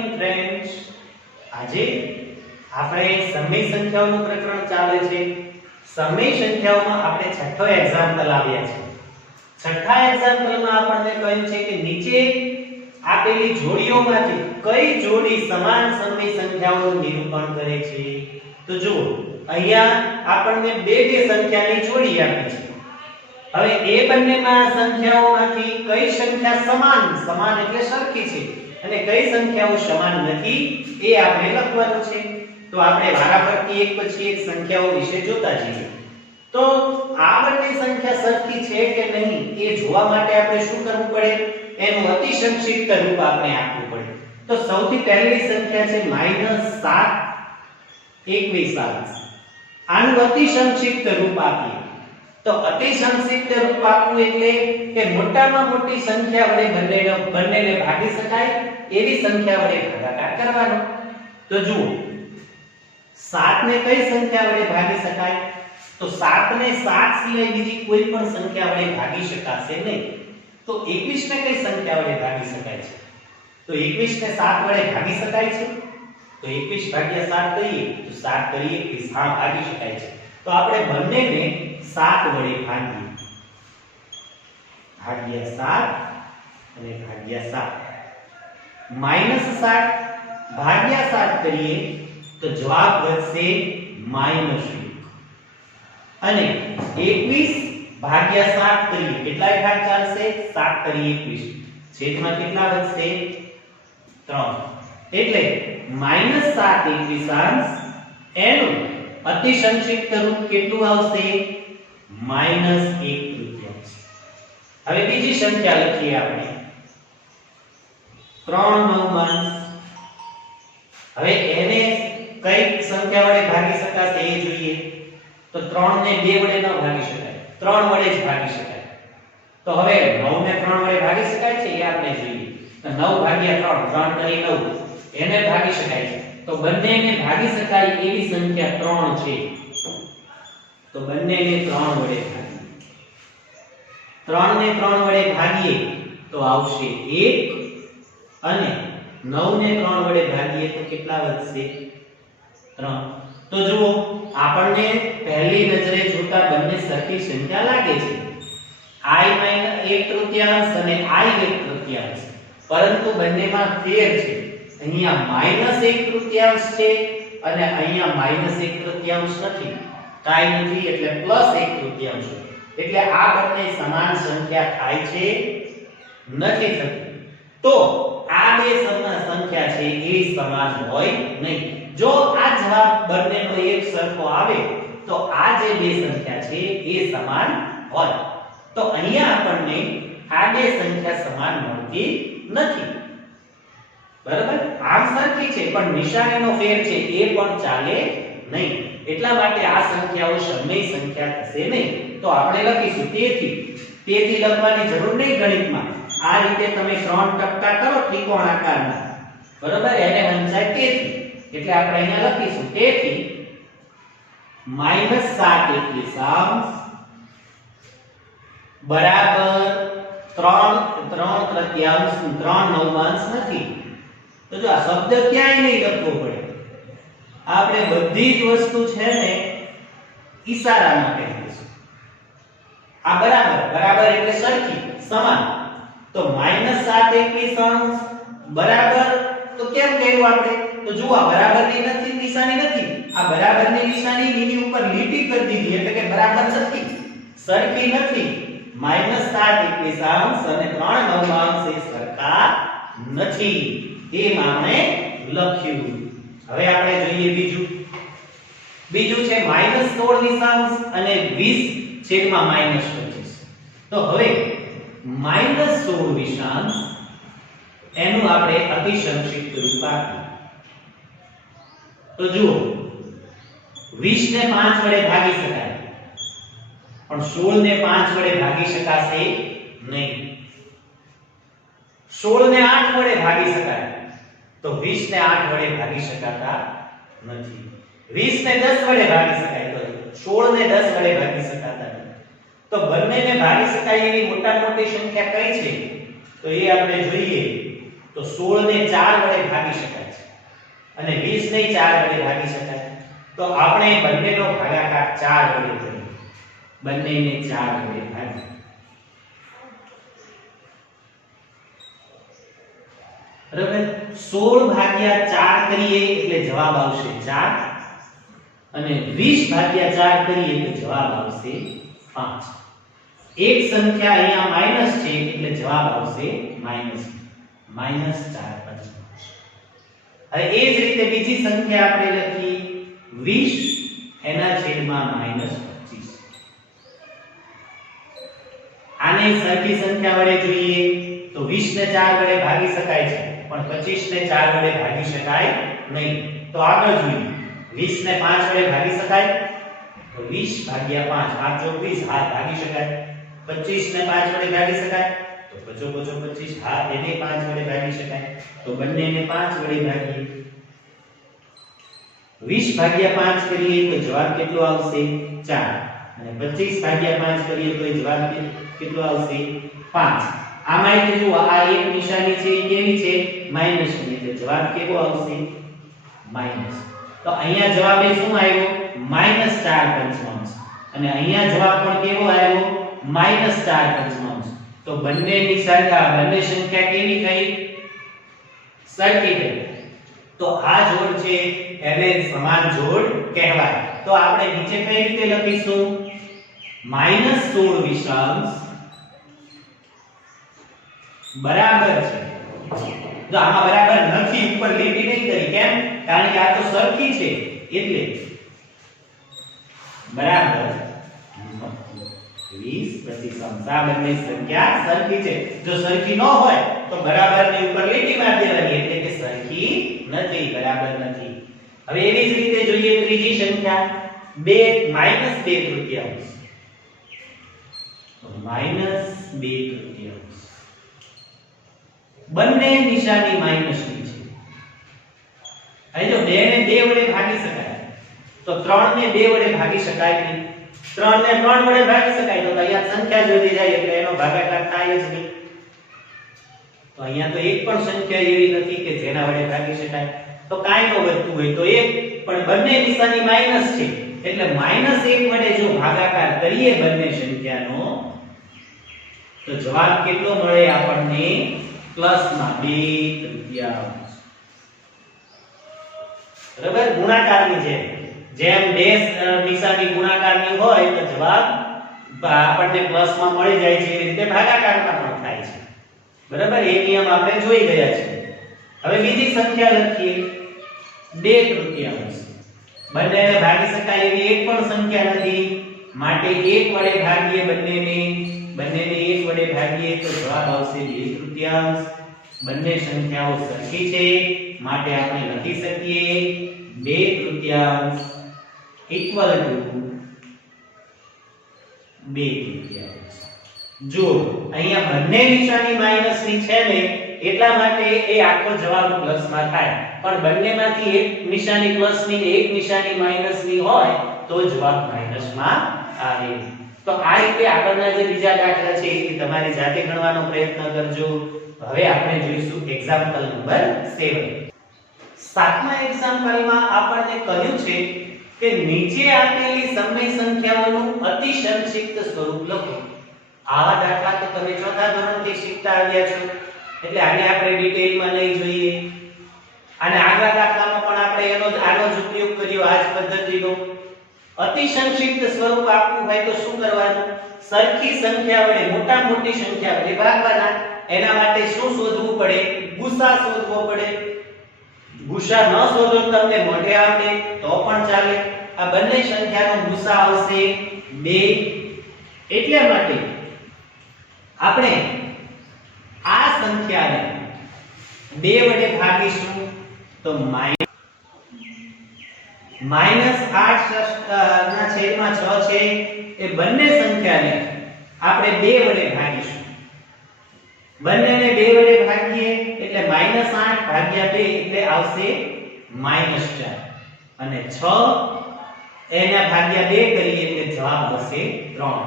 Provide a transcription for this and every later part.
Morning friends, આજે આપણે સમય સંખ્યાઓનું પ્રકરણ ચાલે છે. સમય સંખ્યાઓમાં આપણે છઠ્ઠો એક્ઝામ્પલ આવ્યા છે. છઠ્ઠા એક્ઝામ્પલમાં આપણને કહ્યું છે કે નીચે આપેલી જોડીઓમાંથી કઈ જોડી સમાન સમય સંખ્યાઓનું નિરૂપણ કરે છે. તો જુઓ, અહીંયા આપણને બે સંખ્યાની જોડી આપી છે. હવે એ બંનેમાં સંખ્યાઓમાંથી કઈ સંખ્યા સમાન એટલે સરખી છે અને કઈ સંખ્યાઓ સમાન નથી એ આપણે લખવાનું છે. તો આપણે વારાફરતી એક પછી એક સંખ્યાઓ વિશે જોતા જઈએ. તો આ બંને સંખ્યા સરખી છે કે નહીં એ જોવા માટે આપણે શું કરવું પડે? એનું અતિ સંક્ષિપ્ત રૂપ આપણે આપવું પડે. તો સૌથી પહેલી સંખ્યા છે -7 21. આનું અતિ સંક્ષિપ્ત રૂપ આપીએ તો અતિ સંક્ષિપ્ત રૂપ આપવું એટલે કે મોટામાં મોટી સંખ્યા વડે બંનેને ભાગી શકાય એવી સંખ્યા વડે ભાગાકાર કરવાનો. તો જુઓ, 7 ને કઈ સંખ્યા વડે ભાગી શકાય? તો 7 ને 7 સિવાય બીજી કોઈ પણ સંખ્યા વડે ભાગી શકાશે નહીં. તો 21 ને કઈ સંખ્યા વડે ભાગી શકાય છે? તો 21 ને 7 વડે ભાગી શકાય છે. તો 21 ભાગ્યા 7 કરીએ તો 7 કરીએ 21. હા, ભાગી શકાય છે. તો આપણે બંનેને 7 વડે ભાગીએ. ભાગ્યા 7 અને ભાગ્યા 7. -7 ભાગ્યા 7 કરીએ તો જવાબ વધશે -1. અને 21 ભાગ્યા 7 કરીએ કેટલા ભાગ ચાલશે? 7 કરીએ 21. છેદમાં કેટલા વધશે? 3. એટલે -7 21 એનું અતિ સંક્ષિપ્ત રૂપ કેટલું આવશે? -1/3. હવે બીજી સંખ્યા લખીએ આપણે 3/9. હવે એને કઈ સંખ્યા વડે ભાગી શકાશે એ જોઈએ. તો 3 ને 2 વડે ન ભાગી શકાય, 3 વડે જ ભાગી શકાય. તો હવે 9 ને 3 વડે ભાગી શકાય છે એ આપણે જોઈએ. તો 9 ભાગ્યા 3 3 કરી 9 એને ભાગી શકાય છે. તો બંનેને ભાગી શકાય એવી સંખ્યા 3 છે. તો બંનેને 3 વડે ભાગીએ. 3 ને 3 વડે ભાગીએ તો આવશે 1 અને 9 ને 3 વડે ભાગીએ તો કેટલા વધશે? 3. તો જુઓ, આપણને પહેલી નજરે જોતા બંને સરખી સંખ્યા લાગે છે, i - 1/3 અને i 1/3. પરંતુ બંનેમાં ફેર છે. અહીંયા -1/3 છે અને અહીંયા -1/3 નથી. કાઈ નથી એટલે +1/3. એટલે આ બંને સમાન સંખ્યા થાય છે? નથી થતી. તો આ બે સમાન સંખ્યા છે એ સમાન હોય નહીં. જો આ જવાબ બંનેનો એક સરખો આવે તો આ જે બે સંખ્યા છે એ સમાન હોય. તો અહીંયા આપણને આ બે સંખ્યા સમાન મળતી નથી. બરાબર? આમ સરખી છે પણ નિશાનીનો ફેર છે એ પણ ચાલે નહીં. એટલા માટે આ સંખ્યાઓ સમય સંખ્યા થશે નહીં. તો આપણે લખીશું તેથી લખવાની જરૂર નહીં ગણિતમાં. આ રીતે તમે 3 ટપકા કરો ત્રિકોણાકારના, બરાબર? એને વંચાય તેથી. એટલે આપણે અહીંયા લખીશું તેથી -7 21 બરાબર 3/3 નથી. તો જો આ શબ્દ ક્યાંય નહીં લખવો પડે. આપણે બધી જ વસ્તુ છે ને ઈશારામાં કહી દઈશું. આ બરાબર એટલે સરખી સમાન. તો -7 21 બરાબર તો કેમ કહ્યું આપણે? તો જુઓ, બરાબરની નથી નિશાની નથી. આ બરાબરની નિશાની એની ઉપર લીટી કરી દીધી એટલે કે બરાબર નથી, સરખી નથી. -7 21 અને 3/9 એ સરખા નથી. એમ આપણે લખ્યું. હવે આપણે જોઈએ બીજું છે -16 અને 20/-25. તો હવે -16 એનું આપણે અતિ સંક્ષિપ્ત રૂપ આપીએ. તો જુઓ, 20 ને 5 વડે ભાગી શકાય પણ 16 ને 5 વડે ભાગી શકાશે નહીં. 16 ને 8 વડે ભાગી શકાય તો 20 ને 8 વડે ભાગી શકાતા નથી. 20 ને 10 વડે ભાગી શકાય તો 16 ને 10 વડે ભાગી શકાતા નથી. તો બંનેને ભાગી શકાય એવી મોટી સંખ્યા કઈ છે? તો એ આપણે જોઈએ તો 16 ને 4 વડે ભાગી શકાય. અને 20 ને 4 વડે ભાગી શકાય. તો આપણે બંનેનો ભાગાકાર 4 વડે કરીએ. બંનેને 4 વડે ભાગીએ. બરાબર 16 ભાગ્યા 4 કરીએ એટલે જવાબ આવશે 4 અને 20 ભાગ્યા 4 કરીએ એટલે જવાબ આવશે 5. એક સંખ્યા અહીંયા માઈનસ છે એટલે જવાબ આવશે માઈનસ 4/5. હવે એ જ રીતે બીજી સંખ્યા આપણે લખીએ 20 એના છેદમાં -25. આને સરખી સંખ્યા વડે જોઈએ તો 20 ને 4 વડે ભાગી શકાય છે પણ 25 ને 4 વડે ભાગી શકાય નહીં. તો આગળ જોઈએ 20 ને 5 વડે ભાગી શકાય તો 20 ભાગ્યા 5 5 24 હા ભાગી શકાય. 25 ને 5 વડે ભાગી શકાય તો 25 હા એને 5 વડે ભાગી શકાય. તો બંનેને 5 વડે ભાગીએ. 20 ભાગ્યા 5 કરીએ તો જવાબ કેટલો આવશે 4 અને 25 ભાગ્યા 5 કરીએ તો જવાબ કેટલો આવશે 5. આમાં જુઓ આ એક નિશાની છે એ કેવી છે માઈનસ ની એટલે જવાબ કેવો આવશે માઈનસ. તો અહીંયા જવાબ એ શું આવ્યો -4/5 અને અહીંયા જવાબ પણ કેવો આવ્યો -4/5. તો બંનેની સંખ્યા કેવી થઈ સરખી થઈ. તો આ જોડ છે એને સમાન જોડ કહેવાય. તો આપણે નીચે કઈ રીતે લખીશું -16 વિષાંશ બરાબર છે. જો આમાં બરાબર નથી ઉપર લીટી નહીં કરી કેમ કારણ કે આ તો સરખી છે એટલે બરાબર 20 25 આ બંને સંખ્યા સરખી છે. જો સરખી ન હોય તો બરાબર ની ઉપર લીટી મારી દેવાની એટલે કે સરખી નથી બરાબર નથી. હવે એવી જ રીતે જોઈએ ત્રીજી સંખ્યા 2 -2/3 -2/3 બંને નિશાની માઈનસ ની છે. અહીં જો 2 ને 2 વડે ભાગી શકાય તો 3 ને 2 વડે ભાગી શકાય નહીં. 3 ને 3 વડે ભાગી શકાય તો અહીંયા સંખ્યા જોડી જાય એટલે એનો ભાગાકાર થાય જ નહીં. તો અહીંયા તો એક પણ સંખ્યા એવી નથી કે જેના વડે ભાગી શકાય. તો કાઈ ન વધતું હોય તો 1 પણ બંને નિશાની માઈનસ છે એટલે -1 વડે જો ભાગાકાર કરીએ બંને સંખ્યાનો તો જવાબ કેટલો મળે આપણને પ્લસમાં 2/3. બરાબર ગુણાકારની જેમ ડેશ નિશાની ગુણાકારની હોય તો જવાબ આપણને પ્લસમાં મળી જાય છે એ રીતે ભાગાકારમાં પણ થાય છે. બરાબર એ નિયમ આપણે જોઈ ગયા છે. હવે બીજી સંખ્યા લખીએ 2/3. બંનેને ભાગી શકાય એવી એક પણ સંખ્યા નથી માટે 1 વડે ભાગીએ બંનેને 1 વડે ભાગીએ તો જવાબ આવશે 2/3. બંને સંખ્યાઓ સરખી છે માટે આપણે લખી શકીએ 2/3 ઇક્વલ ટુ 2/3. જો અહીંયા બંને નિશાની માઈનસ ની છે ને એટલા માટે એ આખો જવાબ પ્લસ માં થાય પણ બંનેમાંથી એક નિશાની પ્લસ ની એક નિશાની માઈનસ ની હોય તો જવાબ માઈનસ માં આવે. તો આ રીતે આગળના જે બીજા દાખલા છે એ તમારી જાતે ગણવાનો પ્રયત્ન કરજો. હવે આપણે જોઈશું એક્ઝામ્પલ નંબર 7. સાતમા એક્ઝામ્પલમાં આપણને કહ્યું છે કે નીચે આપેલી સમય સંખ્યાઓનું અતિ સંક્ષિપ્ત સ્વરૂપ લખો. આવા દાખલા તો તમે ચોથા ધોરણથી શીખતા આવ્યા છો એટલે આને આપણે ડિટેલમાં નહીં જોઈએ. અને આગલા દાખલામાં પણ આપણે આનો જ ઉપયોગ કર્યો આ જ પદ્ધતિનો. અતિ સંક્ષિપ્ત સ્વરૂપ આપવું હોય તો શું કરવાનું સરખી સંખ્યા વડે મોટા મોટી સંખ્યા વડે ભાગવાના. એના માટે શું શોધવું પડે ગુસા શોધવો પડે. ગુસા ન શોધો તમને મોઢે આવડે તો પણ ચાલે. આ બંને સંખ્યાનો ગુસા આવશે 2. એટલા માટે આપણે આ સંખ્યાને 2 વડે ભાગીશું તો -8 ના છેદમાં 6 છે એ બંને સંખ્યાને આપણે 2 વડે ભાગીશું. બંનેને 2 વડે ભાગીએ એટલે -8 ભાગ્યા 2 એટલે આવશે -4 અને 6 એના ભાગ્યા 2 કરીએ એટલે જવાબ આવશે 3.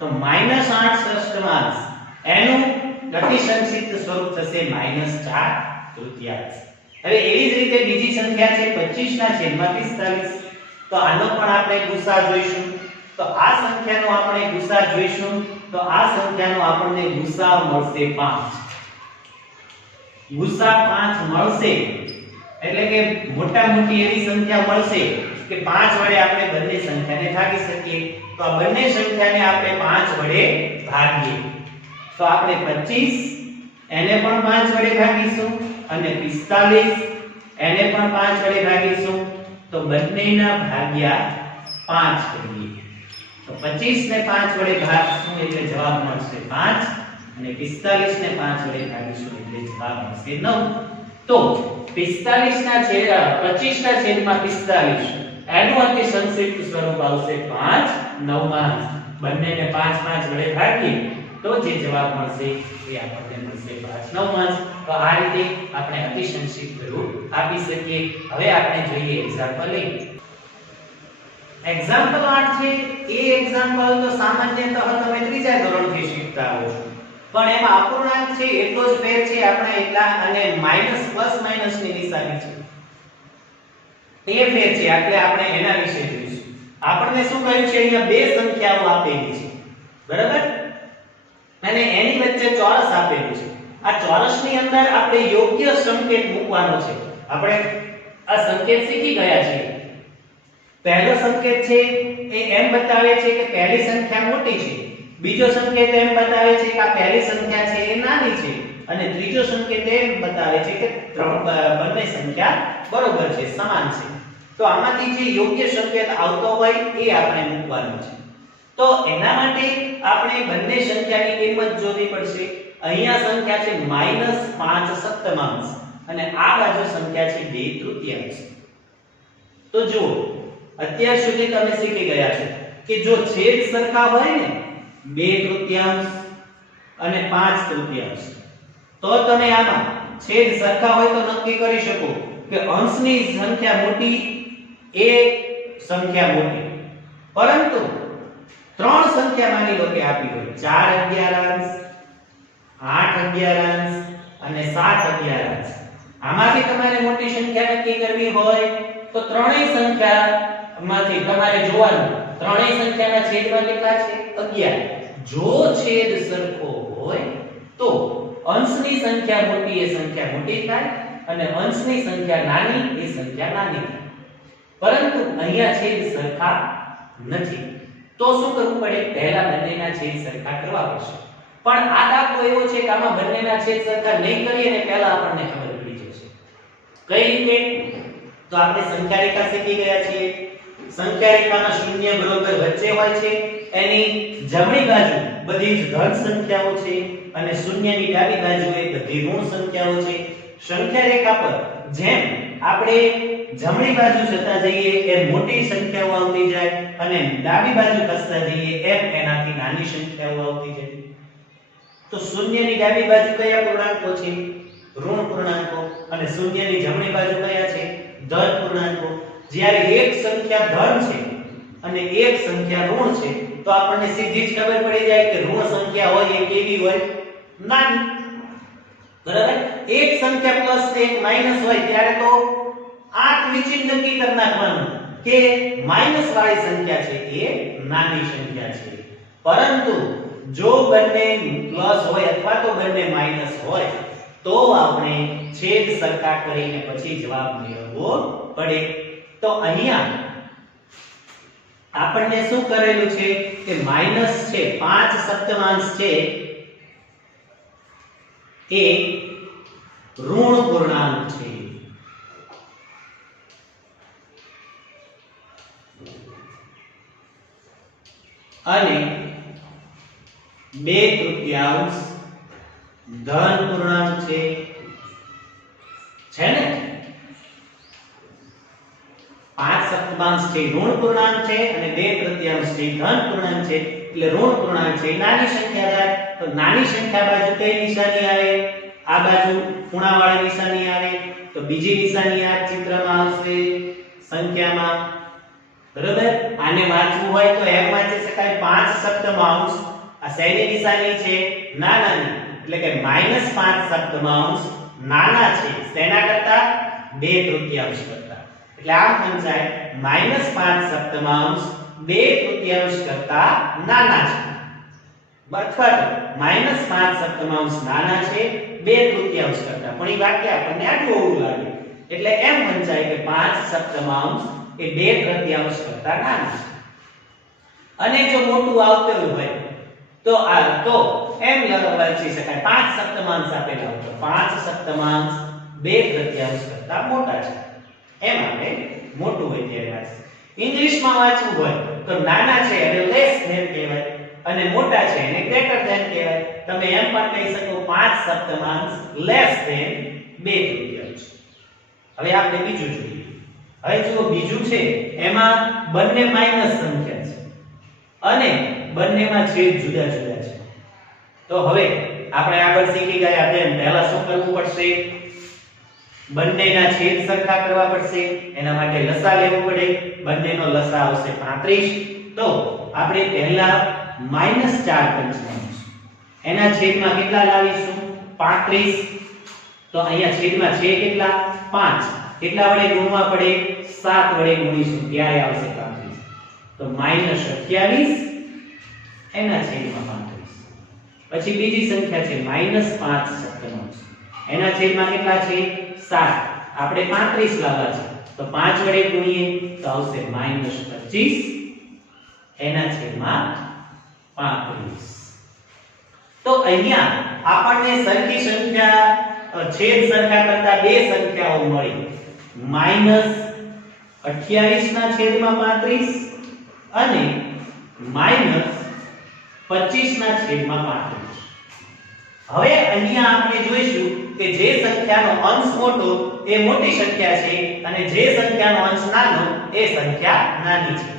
તો -8 ષષ્ઠમાંશ એનું અતિ સંક્ષિપ્ત સ્વરૂપ થશે -4/3. હવે એવી જ રીતે બીજી સંખ્યા છે 25 ના છેદમાં 45. તો આનો પણ આપણે ગુસા જોઈશું. તો આ સંખ્યાનો આપણે ગુસા જોઈશું. તો આ સંખ્યાનો આપણને ગુસા મળશે 5. ગુસા 5 મળશે એટલે કે મોટા મોટી એવી સંખ્યા મળશે કે 5 વડે આપણે બંને સંખ્યાને ભાગી શકીએ. તો આ બંને સંખ્યાને આપણે 5 વડે ભાગીએ. તો આપણે 25 એને પણ 5 વડે ભાગીશું અને 45 એને પણ 5 વડે ભાગીશું. તો બંનેના ભાગ્યા 5 કરીએ. તો 25 ને 5 વડે ભાગીશું એટલે જવાબ મળશે 5 અને 45 ને 5 વડે ભાગીશું એટલે જવાબ મળશે 9. તો 45 ના છેદ 25 ના છેદમાં 45 એનું અતિ સંક્ષિપ્ત સ્વરૂપ આવશે 5 9 બંનેને 5 5 વડે ભાગીએ તો જે જવાબ મળશે એ આપણને મળશે 5 9. તો આ રીતે આપણે અતિ સંક્ષિપ્ત રૂપ આપી શકીએ. હવે આપણે જોઈએ એક્ઝામ્પલ લઈએ. એક્ઝામ્પલ 8 છે એ એક્ઝામ્પલ તો સામાન્યતઃ તમે ત્રીજા ધોરણથી શીખતા હો છો, પણ એમાં અપૂર્ણાંક છે એટલો જ ફેર છે આપણે એટલા અને માઈનસ પ્લસ માઈનસ ની નિશાની છે તે ફેર છે એટલે આપણે એના વિશે જોઈશું. આપણને શું કહ્યું છે અહીંયા બે સંખ્યાઓ આપેલી છે બરાબર અને એની વચ્ચે ચોરસ આપેલું છે. આ ચોરસની અંદર આપણે યોગ્ય સંકેત મૂકવાનો છે. આપણે આ સંકેત શીખી ગયા છીએ. પહેલો સંકેત છે એ એમ બતાવે છે કે પહેલી સંખ્યા મોટી છે. બીજો સંકેત એમ બતાવે છે કે આ પહેલી સંખ્યા છે એ નાની છે અને ત્રીજો સંકેત એમ બતાવે છે કે બંને સંખ્યા બરોબર છે સમાન છે. તો આમાંથી જે યોગ્ય સંકેત આવતો હોય એ આપણે મૂકવાનો છે. તો એના માટે આપણે બંને સંખ્યાની કિંમત શોધવી પડશે. અહીંયા સંખ્યા છે -5 સપ્તમાંશ અને આ બાજુ સંખ્યા છે 2 તૃતીયાંશ. તો જુઓ અત્યાર સુધી તમે શીખી ગયા છો કે જો છેદ સરખા હોય ને 2 તૃતીયાંશ અને 5 તૃતીયાંશ તો તમે આમાં છેદ સરખા હોય તો નક્કી કરી શકો કે અંશની સંખ્યા મોટી એ સંખ્યા મોટી. પરંતુ ત્રણ સંખ્યા માની લો કે આપી હોય 4 11 8 11 અને 7 11. આમાંથી તમારે મોટી સંખ્યા નક્કી કરવી હોય તો ત્રણેય સંખ્યામાંથી તમારે જોવાનું ત્રણેય સંખ્યાના છેદમાં કેટલા છે 11. જો છેદ સરખો હોય તો અંશની સંખ્યા મોટી એ સંખ્યા મોટી થાય અને અંશની સંખ્યા નાની એ સંખ્યા નાની થાય. પરંતુ અહીંયા છેદ સરખા નથી તો શું કરવું પડે? પહેલા બંનેના છેદ સરખા કરવા પડશે. પણ આ દાખલો એવો છે કે આમાં બંનેના છેદ સરખા નહીં કરીએ ને પહેલા આપણને ખબર પડી જશે. કઈ રીતે? તો આપણે સંખ્યા રેખા શીખી ગયા છીએ. સંખ્યા રેખાના શૂન્ય બરોબર વચ્ચે હોય છે. એની જમણી બાજુ બધી જ ધન સંખ્યાઓ છે અને શૂન્યની ડાબી બાજુએ બધી ઋણ સંખ્યાઓ છે. સંખ્યા રેખા પર જેમ આપણે જમણી બાજુ જતા જઈએ એમ મોટી સંખ્યાઓ આવતી જાય અને ડાબી બાજુ ખસતા જઈએ એમ એનાથી નાની સંખ્યાઓ આવતી જાય. તો શૂન્યની ડાબી બાજુ કયા પૂર્ણાંકો છે? ઋણ પૂર્ણાંકો. અને શૂન્યની જમણી બાજુ કયા છે? ધન પૂર્ણાંકો. જ્યારે એક સંખ્યા ધન છે અને એક સંખ્યા ઋણ છે તો આપણને સીધી જ ખબર પડી જાય કે ઋણ સંખ્યા હોય એ કેવી હોય? નાની. બરાબર? એક સંખ્યા પ્લસ એક માઈનસ હોય ત્યારે તો આંખ વીંચીને નક્કી કરી નાખવાનું કે માઈનસ વાળી સંખ્યા છે એ નાની સંખ્યા છે. પરંતુ જો બંને પ્લસ હોય અથવા તો બંને માઈનસ હોય તો આપણે છેદ સરખા કરીને પછી જવાબ મેળવવો પડે. તો અહીંયા આપણને શું કરેલું છે કે માઈનસ છે 5 સપ્તમાંશ છે એ ઋણ પૂર્ણાંક છે. અને 2 તૃતીયાંશ ધન પૂર્ણાંક છે ને? 5 સપ્તમાંશ છે ઋણ પૂર્ણાંક છે અને 2 તૃતીયાંશ છે ધન પૂર્ણાંક છે. એટલે ઋણ પૂર્ણાંક છે નાની સંખ્યા થાય તો નાની સંખ્યા બાજુ કઈ નિશાની આવે? આ બાજુ ખૂણાવાળી નિશાની આવે. તો બીજી નિશાની આ ચિત્રમાં આવશે સંખ્યામાં. બરાબર? આને વાંચવું હોય તો એમ વાંચી શકાય 5 સપ્તમાંશ. આ શેની નિશાની છે? નાનાની. એટલે કે -5 સપ્તમાંશ નાના છે શેના કરતા? 2/3 કરતા, એટલે આમ સમજાય -5/7 2/3 કરતા નાના છે, અથવા તો -5/7 નાના છે 2/3 કરતા, પણ એ વાક્ય આપણને આટલું ઓળું લાગે, એટલે એમ સમજાય કે 5/7 એ 2/3 કરતા નાના છે. અને જો મોટું આવતું હોય તો એમ લખી શકાય 5/7 આપેલા હોય તો 5/7 2/3 કરતા મોટા છે, એમ આપણે મોટું હોય ત્યારે વાંચીએ. ઇંગ્લિશમાં વાંચવું હોય તો નાના છે એને લેસ ધેન કહેવાય અને મોટા છે એને ગ્રેટર ધેન કહેવાય. તમે એમ પણ કહી શકો 5/7 લેસ ધેન 2/3. હવે આપણે બીજું જોઈએ. હવે જો બીજું છે એમાં બંને માઈનસ સંખ્યા છે અને બંનેમાં છેદ જુદા જુદા છે. તો હવે આપણે આગળ શીખી ગયા તેમ પહેલા શું કરવું પડશે? બંનેના છેદ સરખા કરવા પડશે. એના માટે લસા લેવું પડે. બંનેનો લસા આવશે 35. તો આપણે પહેલા -4 પંચમાંશ એના છેદમાં કેટલા લાવીશું? 35. તો અહીંયા છેદમાં છે કેટલા? 5. કેટલા વડે ગુણવા પડે? 7 વડે ગુણીશું ત્યારે આવશે 35. તો -28 એના છેદમાં 35. પછી બીજી સંખ્યા છે -5/7 એના છેદમાં કેટલા છે? 7. આપણે 35 લાવવા છે તો 5 વડે ગુણીએ તો આવશે -25 એના છેદમાં 35. તો અહીંયા આપણને સરખી સંખ્યા છેદ સરખા કરતા બે સંખ્યાઓ મળી, -28 ના છેદમાં 35 અને -25 ના છેદમાં 35. હવે અહીંયા આપણે જોઈશું કે જે સંખ્યાનો અંશ મોટો એ મોટી સંખ્યા છે અને જે સંખ્યાનો અંશ નાનો એ સંખ્યા નાની છે.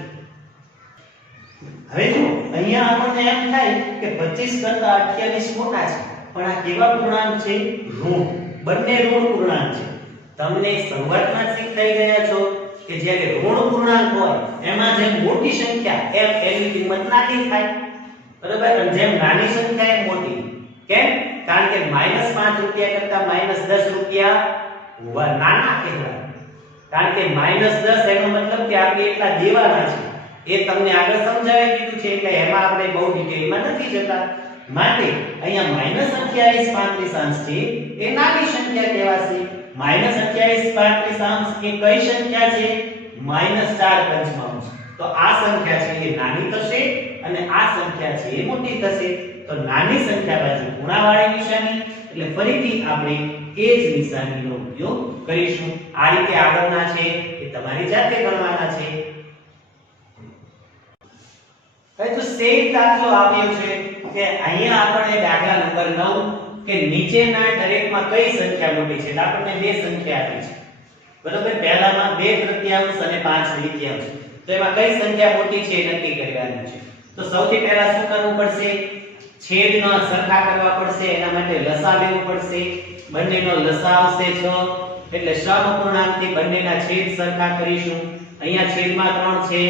હવે જો અહીંયા આપણને એમ થાય કે 25 કરતા 28 મોટા છે, પણ આ કેવા પૂર્ણાંક છે? ઋણ. બંને ઋણ પૂર્ણાંક છે. તમને શરૂઆતમાં જ શીખાઈ ગયા છો કે જ્યારે ઋણ પૂર્ણાંક હોય એમાં જેમ મોટી સંખ્યા એમ એની કિંમત નાની થાય, બરાબર? અને જેમ નાની સંખ્યા એમ મોટી. કેમ? કારણ કે -5 રૂપિયા કરતા -10 રૂપિયા નાના કહેવાય. કારણ કે -10 એનો મતલબ કે આપણે એટલા દેવાના છે. એ તમને આગળ સમજાવી દીધું છે એટલે એમાં આપણે બહુ ડિટેલમાં નથી જતા. માટે અહીંયા -28/35 છે એ નાની સંખ્યા કહેવાશે. -28/35 એ કઈ સંખ્યા છે? -4 પંચમાંશ. તો આ સંખ્યા છે એ નાની થશે અને આ સંખ્યા છે એ મોટી થશે. તો નાની સંખ્યા બાજુ ગુણાવાળી નિશાની, એટલે ફરીથી આપણે એ જ નિશાનીનો ઉપયોગ કરીશું. આ રીતે આગળના છે એ તમારી જાતે ગણવાના છે. હવે તો સેમ દાખલો આપ્યો છે કે અહીંયા આપણે દાખલા નંબર 9 કે નીચેના દરેકમાં કઈ સંખ્યા મોટી છે? એટલે આપણને બે સંખ્યા આપી છે, બરોબર? પહેલામાં 2/3 અને 5/2. તો એમાં કઈ સંખ્યા મોટી છે એ નક્કી કરવાની છે. તો સૌથી પહેલા શું કરવું પડશે? છેદનો સરખા કરવા પડશે. એના માટે લસા લેવું પડશે. બંનેનો લસા આવશે 6, એટલે સમઅપૂર્ણાંકથી બંનેના છેદ સરખા કરીશું. અહીંયા છેદમાં 3 છે,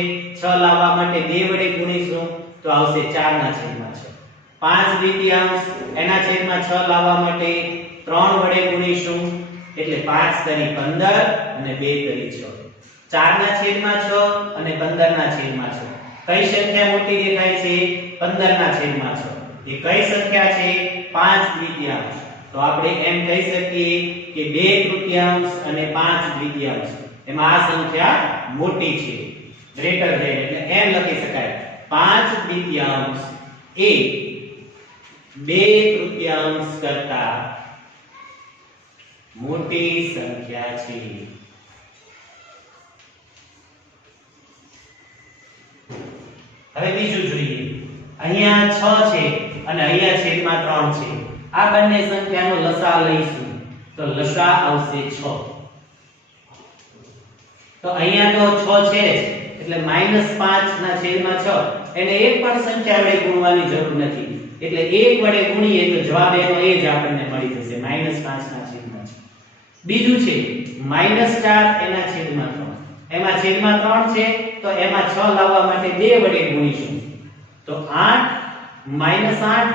6 લાવવા માટે 2 વડે ગુણીશું તો આવશે 4 ના છેદમાં 6. 5/2 એના છેદમાં 6 લાવવા માટે 3 વડે ગુણીશું એટલે 5 તરી 15 અને 2 તરી 6. 4 ના છેદમાં 6 અને 15 ના છેદમાં 6. કઈ સંખ્યા મોટી દેખાય છે? 15 ના છેદમાં 6. એ કઈ સંખ્યા છે? 5/2. તો આપણે એમ કહી શકીએ કે 2/3 અને 5/2 એમાં આ સંખ્યા મોટી છે, ગ્રેટર ધેન. એટલે એમ લખી શકાય 5/2 એ 2/3 કરતા મોટી સંખ્યા છે. હવે બીજું જોઈએ. અહીંયા 6 છે અને અહીંયા છેદમાં 3 છે. આ બંને સંખ્યાનો લસા લઈશું તો લસા આવશે 6. તો અહીંયા તો 6 છે એટલે -5 ના છેદમાં 6 એને એક પણ સંખ્યા વડે ગુણવાની જરૂર નથી. એટલે 1 વડે ગુણીએ તો જવાબ એનો એ જ આપણને મળી જશે, -5 ના છેદમાં 6. બીજું છે -4 એના છેદમાં 3. એમાં છેદમાં 3 છે તો એમાં 6 લાવવા માટે 2 વડે ગુણીશું તો 8 -8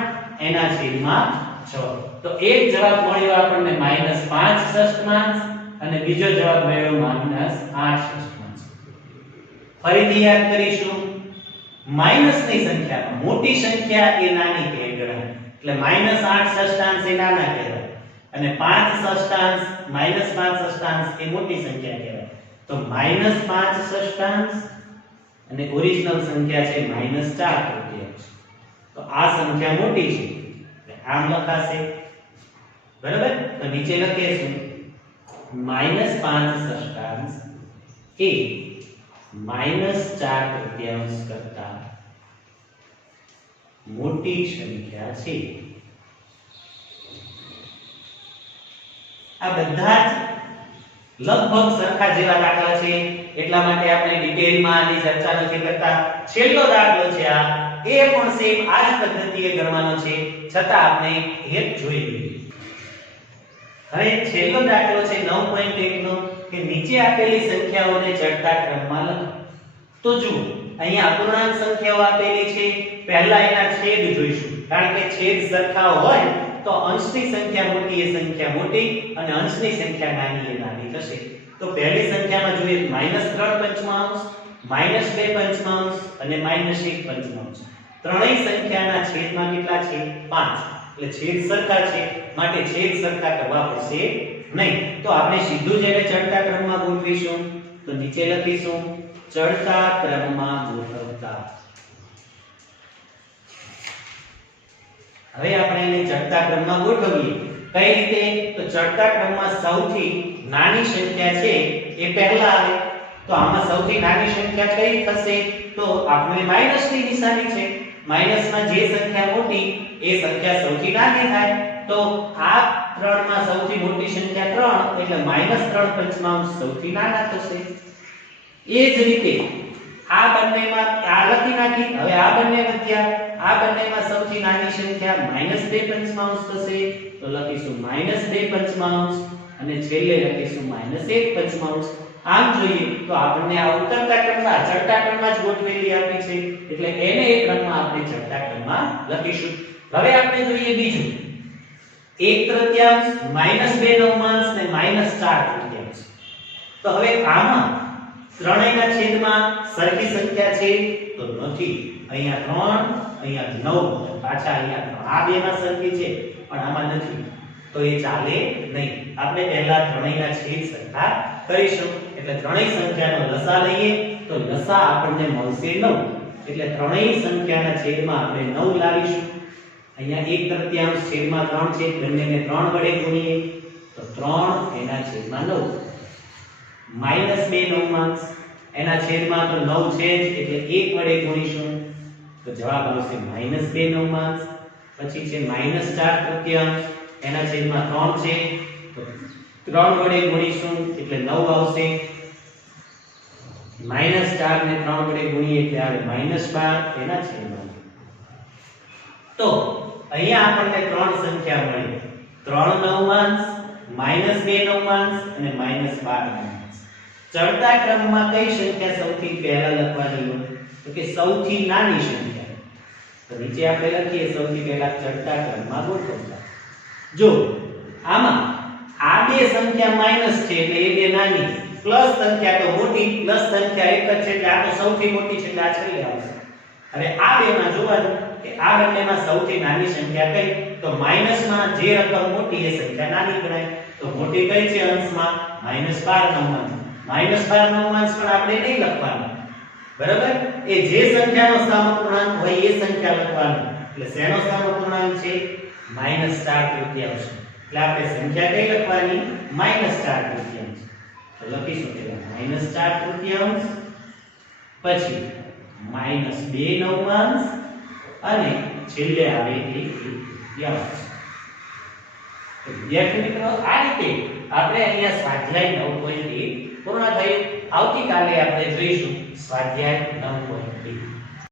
એના છેદમાં 6. તો એક જવાબ મળ્યો આપણને -5 ષષ્ઠમાંશ અને બીજો જવાબ મળ્યો -8/6. ફરીથી યાદ કરીશું, માઈનસ ની સંખ્યામાં મોટી સંખ્યા એ નાની કહેવાય, એટલે -8/6 એ નાના કહેવાય અને 5/6 -5/6 એ મોટી સંખ્યા કહેવાય. તો -5/6 અને ઓરિજિનલ સંખ્યા છે -4/3. તો આ સંખ્યા મોટી છે એટલે આમ લખાશે, બરાબર. તો નીચે લખીશું -5/6 એ -4/3 કરતા મોટી સંખ્યા છે. આ બધા જ લગભગ સરખા જેવા દાખલા છે, એટલા માટે આપણે ડિટેલમાં આની ચર્ચા નથી કરતા. છેલ્લો દાખલો છે આ, એ પણ સેમ આ જ પદ્ધતિએ ગણવાનો છે, છતાં આપણે એક જોઈ લઈએ. હવે છેલ્લો દાખલો છે 9.1 નો, કે નીચે આપેલી સંખ્યાઓને ચડતા ક્રમમાં લખો. તો જુઓ, અહીંયા અપૂર્ણાંક સંખ્યાઓ આપેલી છે, પહેલા એના છેદ જોઈશું, કારણ કે છેદ સરખા હોય તો અંશની સંખ્યા મોટી એ સંખ્યા મોટી અને અંશની સંખ્યા નાની એ નાની થશે. તો પહેલી સંખ્યામાં જોઈએ -3/5, -2/5 અને -1/5. ત્રણેય સંખ્યાના છેદમાં કેટલા છે? 5. એટલે છેદ સરખા છે, માટે છેદ સરખા કરવા પડશે નહીં. તો આપણે સીધું જ એને ચડતા ક્રમમાં ગોઠવીશું. તો નીચે લખીશું ચડતા ક્રમમાં ગોઠવતા. હવે આપણે એને ચડતા ક્રમમાં ગોઠવીએ. કઈ રીતે? તો ચડતા ક્રમમાં સૌથી નાની સંખ્યા છે એ પહેલા આવે. તો આમાં સૌથી નાની સંખ્યા કઈ થશે? તો આપણે માઈનસની નિશાની છે, માઈનસમાં જે સંખ્યા મોટી એ સંખ્યા સૌથી નાની થાય. તો આ ત્રણમાં સૌથી મોટી સંખ્યા 3, એટલે -3/5 સૌથી નાના થશે. એ જ રીતે આ બંનેમાં આ લખી નાખી. હવે આ બંને વધ્યા, આ બંનેમાં સૌથી નાની સંખ્યા -2/5 થશે. તો લખીશું -2/5 અને છેલ્લે લખીશું -1/5. આમ જોઈએ તો આપણને આ ઉતરતા ક્રમમાં ચડતા ક્રમમાં જ ગોઠવેલી આપી છે, એટલે એને એક ક્રમમાં આપણે ચડતા ક્રમમાં લખીશું. હવે આપણે જોઈએ બીજું 1/3, -2/9 ને -4/3. તો હવે આમાં ત્રણેયના છેદમાં સરખી સંખ્યા છે તો નથી. અહીંયા 3, અહીંયા 9, પાછા અહીંયા 3. આ બેમાં સરખી છે પણ આમાં નથી, તો એ ચાલે નહીં. આપણે પહેલા ત્રણેયના છેદ સરખા કરીશું. એટલે ત્રણેય સંખ્યાનો લસા લઈએ તો લસા આપણને મળશે 9. એટલે ત્રણેય સંખ્યાના છેદમાં આપણે 9 લાવીશું. અહીંયા 1/3 છેદમાં 3 છે, બંનેને 3 વડે ગુણીએ તો 3 એના છેદમાં 9. -2/9 એના છેદમાં તો 9 છે જ, એટલે 1 વડે ગુણીશું તો જવાબ આવશે -2/9. પછી છે -4/3 એના છેદમાં 3 છે, તો 3 વડે ગુણીશું એટલે 9 આવશે. -4 ને 3 વડે ગુણીએ એટલે આવે -12 એના છેદમાં. તો અહીંયા આપણને ત્રણ સંખ્યા મળી, 3/9, -2/9 અને -12/9. ચડતા ક્રમમાં કઈ સંખ્યા સૌથી પહેલા લખવાની હોય? તો કે સૌથી નાની સંખ્યા. તો નીચે આપણે લખીએ સૌથી પહેલા ચડતા ક્રમમાં ગોઠવતા. જો આમાં આ બે સંખ્યા માઈનસ છે એટલે એ બે નાની, પ્લસ સંખ્યા તો મોટી, પ્લસ સંખ્યા એક જ છે એટલે આ તો સૌથી મોટી છે એટલે આ છેલ્લે આવશે. હવે આ બેમાં જોવાનું કે આ બંનેમાં સૌથી નાની સંખ્યા કઈ? તો માઈનસમાં જે રકમ મોટી એ સંખ્યા નાની ગણાય. તો મોટી કઈ છે અંશમાં? -12/9. -12/9 પણ આપણે નહીં લખવાનું, બરાબર? એ જે સંખ્યાનો સમઅપૂર્ણાંક હોય એ સંખ્યા લખવાનું. એટલે શેનો સમઅપૂર્ણાંક છે? -4/3. એટલે આપણે સંખ્યા કઈ લખવાની? -4/3. તો લખીશું પહેલા -4/3, પછી -2/9 અને છેલ્લે આવે 1/3. તો વિદ્યાર્થી મિત્રો, આ રીતે આપણે અહીંયા સ્વાધ્યાય 9.1 પૂર્ણ થયું. આવતીકાલે આપણે જોઈશું સ્વાધ્યાય 9.2.